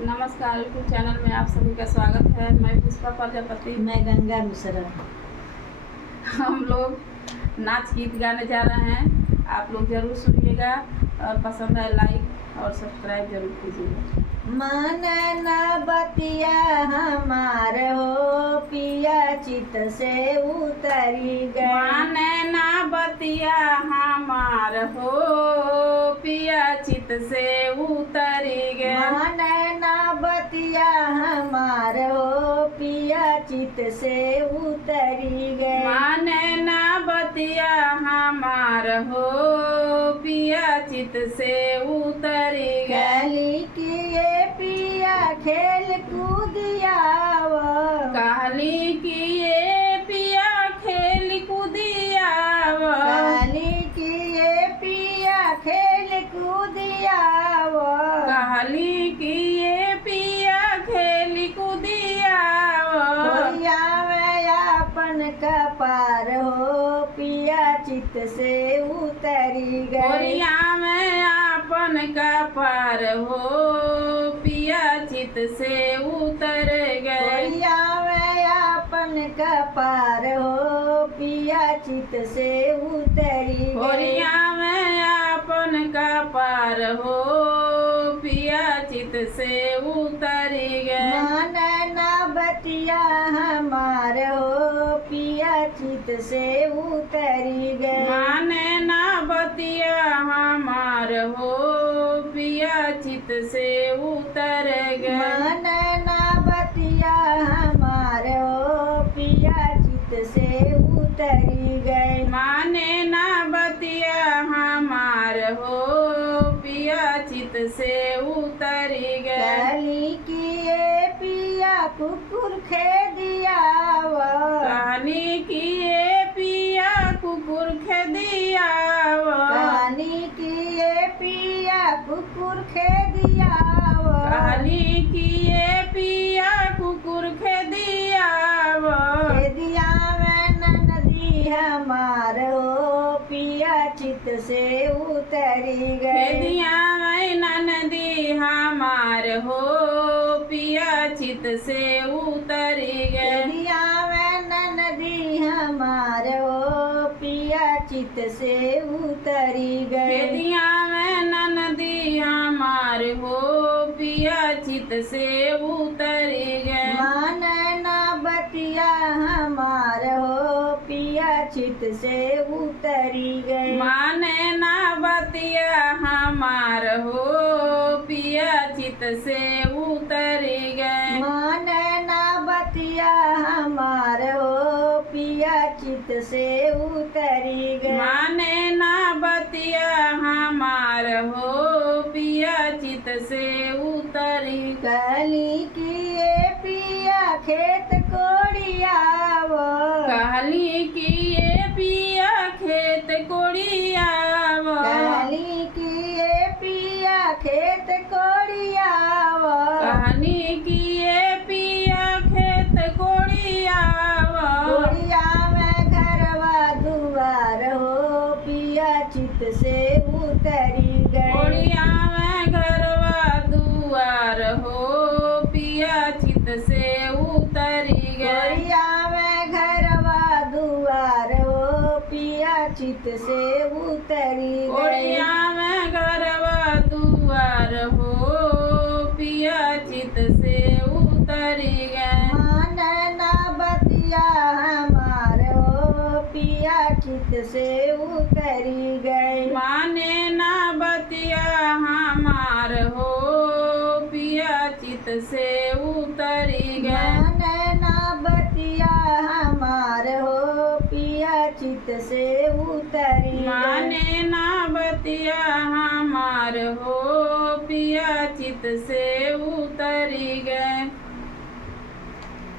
नमस्कार, YouTube channel में आप सभी का स्वागत है। मैं पुष्पा प्रजापति। मैं गंगा मिश्रा। हम लोग नाच गीत गाने जा रहे हैं। आप लोग जरूर सुनिएगा और पसंद है लाइक और सब्सक्राइब जरूर कीजिएगा। मन न बतिया हमार हो पिया चित से उतरी गए। मन न बतिया हमार हो पिया चित से उतरी गए। मन न बतिया हमार हो पिया चित से उतरी गए। मन न बतिया हमार हो पिया चित से उतरी गए। गली किए पिया खेल कूदिया काली किए पिया खेल कूदिया गली किए पिया खेल कूदिया काली किए पिया खेल कूदिया अपन कपार हो पिया चित से उतरी गए। गोरिया में आपन कपार हो पिया चित से उतर गए। गोरिया में अपन कपार हो पिया चित से उतरी गए। गोरिया में आपन कपार हो पिया चित से उतरी गए। मन न बतिया हमार हो पिया चित से उतरी गए। मन न बतिया हमार हो पिया चित से उतर गए। मन न बतिया हमार हो पिया चित से उतरी गए। माने ना बतिया हमार हो पिया चित से उतरी गए। गली किए पिया कुकुर खेदिया कहानी किए पिया कुकुर खेदिया कहानी किए पिया कुकुर खेदिया कहानी किए पिया कुकुर खेदिया खेदिया में नदी हमार हो पिया चित से उतरी गए। खेदिया में नदी हमार हो पिया चित से उतरी गए। खेदिया में नदी हमार हो पिया चित से उतरी गए। खेदिया में नदी हमार हो पिया चित से उतरी गए। मन न बतिया हमार हो पिया चित से उतरी गए। माने ना बतिया हमार हो पिया चित से उतरी गए। मन न बतिया हमार हो पिया चित से उतरी गए। माने ना बतिया हमार हो पिया चित से उतरी। कली किए पिया खेत कोड़िया कहली किए पिया खेत कोड़िया कली किए पिया खेत कोड़िया कहनी किए पिया खेत कोड़िया कोड़िया में घरवा दुआर हो पिया चित से उतरी गए। कोड़िया में घरवा दुआर हो पिया चित से उतरी गए। कोड़िया में घरवा दुआर हो पिया चित से उतरी गए। कोड़िया में घरवा दुआर हो पिया चित से उतरी गए। मन न बतिया हमार हो पिया चित से उतरी गए। माने ना बतिया हमार हो पिया चित से उतरी गए। मन न बतिया हमार हो पिया चित से उतरी माने ना बतिया हमार हो पिया चित से